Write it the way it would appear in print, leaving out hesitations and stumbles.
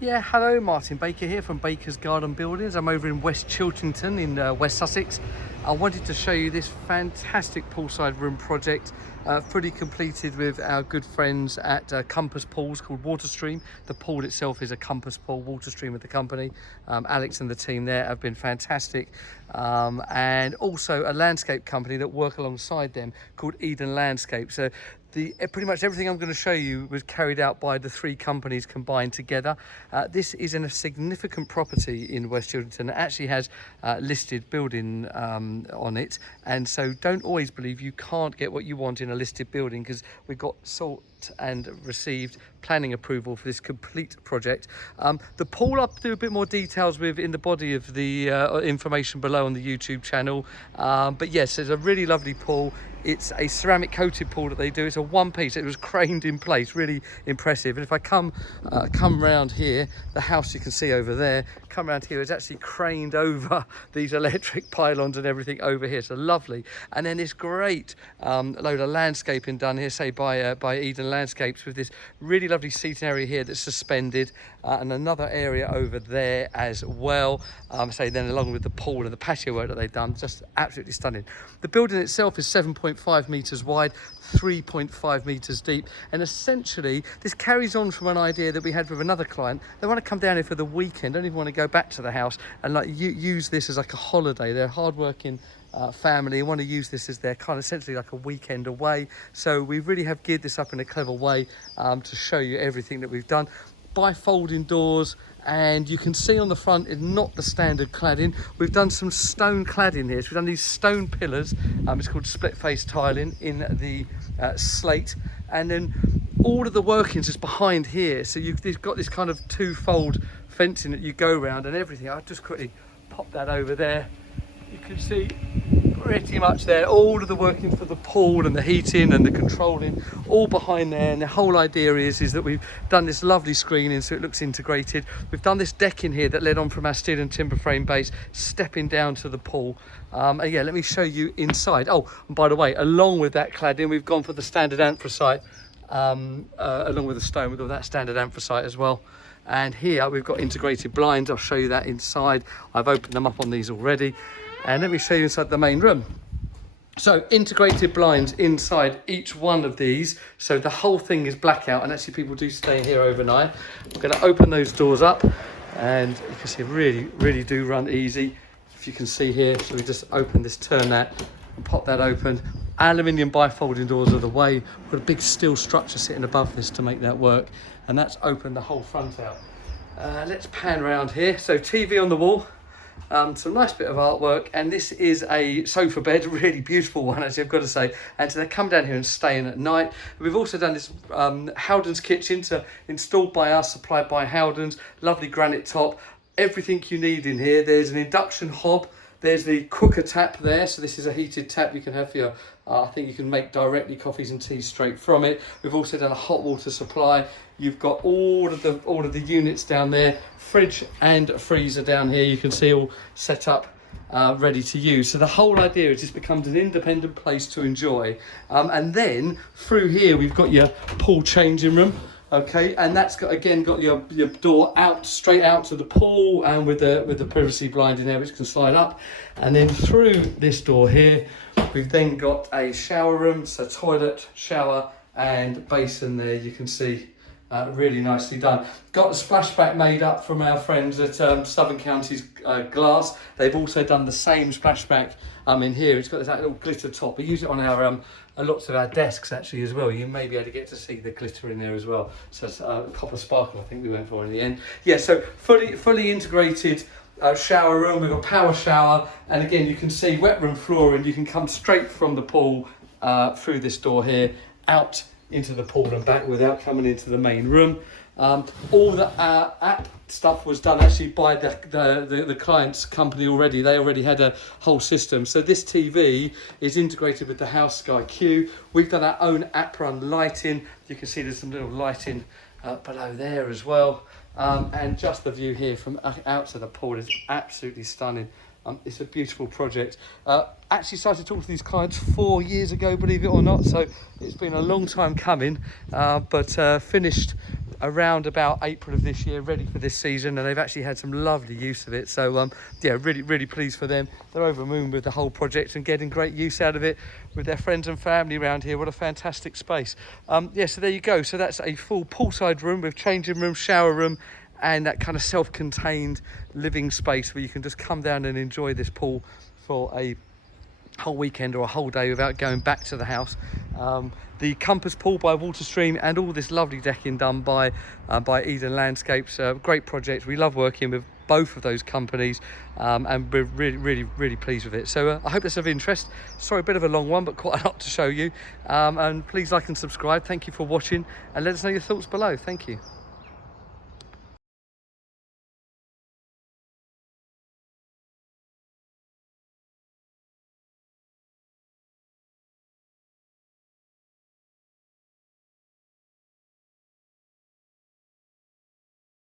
Yeah, hello, Martin Baker here from Baker's Garden Buildings. I'm over in West Chiltington in West Sussex. I wanted to show you this fantastic poolside room project, fully completed with our good friends at Compass Pools called Waterstream. The pool itself is a Compass Pool, Waterstream with the company. Alex and the team there have been fantastic. And also a landscape company that work alongside them called Edan Landscape. So pretty much everything I'm going to show you was carried out by the three companies combined together. This is in a significant property in West Chiltington. It actually has listed building on it, and so don't always believe you can't get what you want in a listed building, because we've got sought and received planning approval for this complete project. The pool I'll do a bit more details with in the body of the information below on the YouTube channel, but yes, it's a really lovely pool. It's a ceramic coated pool that they do. It's a one piece. It was craned in place, really impressive. And if I come round here, the house you can see over there, come round here, is actually craned over these electric pylons and everything over here. So lovely. And then this great load of landscaping done here, say by Eden Landscapes, with this really lovely seating area here that's suspended, and another area over there as well. Say then along with the pool and the patio work that they've done, just absolutely stunning. The building itself is 7.5 meters wide, 3.5 meters deep, and essentially this carries on from an idea that we had with another client. They want to come down here for the weekend, don't even want to go back to the house, and like use this as like a holiday. They're hardworking family, want to use this as their kind of essentially like a weekend away. So we really have geared this up in a clever way to show you everything that we've done. Bi-folding doors, and you can see on the front is not the standard cladding. We've done some stone cladding here. So we've done these stone pillars. It's called split face tiling in the slate, and then all of the workings is behind here. So you've got this kind of two-fold fencing that you go around and everything. I'll just quickly pop that over there. You can see pretty much there all of the working for the pool and the heating and the controlling all behind there. And the whole idea is that we've done this lovely screening so it looks integrated. We've done this decking here that led on from our steel and timber frame base, stepping down to the pool. And yeah, let me show you inside. Oh, and by the way, along with that cladding, we've gone for the standard anthracite, along with the stone. We've got that standard anthracite as well. And here we've got integrated blinds. I'll show you that inside. I've opened them up on these already. And let me show you inside the main room. So integrated blinds inside each one of these. So the whole thing is blackout, and actually people do stay here overnight. I'm going to open those doors up, and you can see really do run easy. If you can see here, so we just open this, turn that, and pop that open. Aluminium bi-folding doors are the way. We've got a big steel structure sitting above this to make that work, and that's opened the whole front out. Let's pan around here. So TV on the wall. Some nice bit of artwork, and this is a sofa bed, a really beautiful one actually, I've got to say, and so they come down here and stay in at night. We've also done this Howdens kitchen, installed by us, supplied by Howdens, lovely granite top, everything you need in here. There's an induction hob, there's the cooker tap there, so this is a heated tap you can have for your I think you can make directly coffees and teas straight from it. We've also done a hot water supply. You've got all of the units down there, fridge and freezer down here. You can see all set up, ready to use. So the whole idea is this becomes an independent place to enjoy. And then through here we've got your pool changing room. Okay, and that's got your door out, straight out to the pool, and with the privacy blind in there which can slide up. And then through this door here we've then got a shower room, so toilet, shower and basin there. You can see really nicely done. Got the splashback made up from our friends at Southern Counties Glass. They've also done the same splashback in here. It's got that little glitter top. We use it on our lots of our desks actually as well. You may be able to get to see the glitter in there as well. So it's copper sparkle I think we went for in the end. Yeah, so fully integrated shower room. We've got power shower, and again you can see wet room flooring. You can come straight from the pool through this door here out into the pool and back without coming into the main room. All the app stuff was done actually by the client's company already. They already had a whole system. So this TV is integrated with the House Sky Q. We've done our own app run lighting. You can see there's some little lighting below there as well. And just the view here from out to the pool is absolutely stunning. It's a beautiful project. Actually started talking to these clients 4 years ago, believe it or not, so it's been a long time coming, but finished around about April of this year, ready for this season, and they've actually had some lovely use of it. So yeah, really pleased for them. They're over the moon with the whole project and getting great use out of it with their friends and family around here. What a fantastic space. Yeah, so there you go. So that's a full poolside room with changing room, shower room, and that kind of self-contained living space where you can just come down and enjoy this pool for a whole weekend or a whole day without going back to the house. The compass pool by Waterstream and all this lovely decking done by Edan Landscapes. Great project. We love working with both of those companies, and we're really pleased with it. So I hope that's of interest. Sorry, a bit of a long one, but quite a lot to show you. And please like and subscribe. Thank you for watching, and let us know your thoughts below. Thank you.